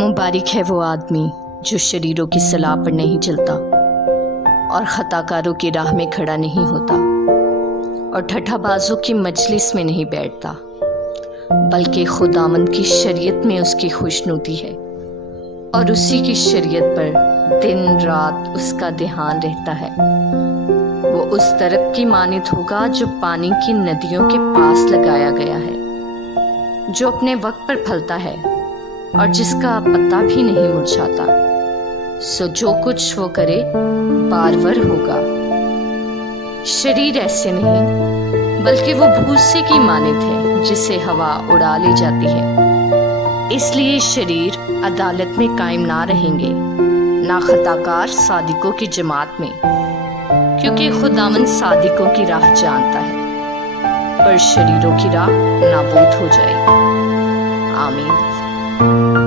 मुबारक है वो आदमी जो शरीरों की सलाह पर नहीं चलता और खताकारों की राह में खड़ा नहीं होता और ठठाबाजों की मजलिस में नहीं बैठता, बल्कि खुदावंद की शरीयत में उसकी खुशनुदी है और उसी की शरीयत पर दिन रात उसका ध्यान रहता है। वो उस दरख्त की मानित होगा जो पानी की नदियों के पास लगाया गया है, जो अपने वक्त पर फलता है और जिसका पत्ता भी नहीं मुरझाता। सो जो कुछ वो करे बारवर होगा। शरीर ऐसे नहीं, बल्कि वो भूसे की मानित है जिसे हवा उड़ा ले जाती है। इसलिए शरीर अदालत में कायम ना रहेंगे, ना खताकार सादिकों की जमात में, क्योंकि खुदावंद सादिकों की राह जानता है, पर शरीरों की राह नाबूद हो जाएगी। आमीन।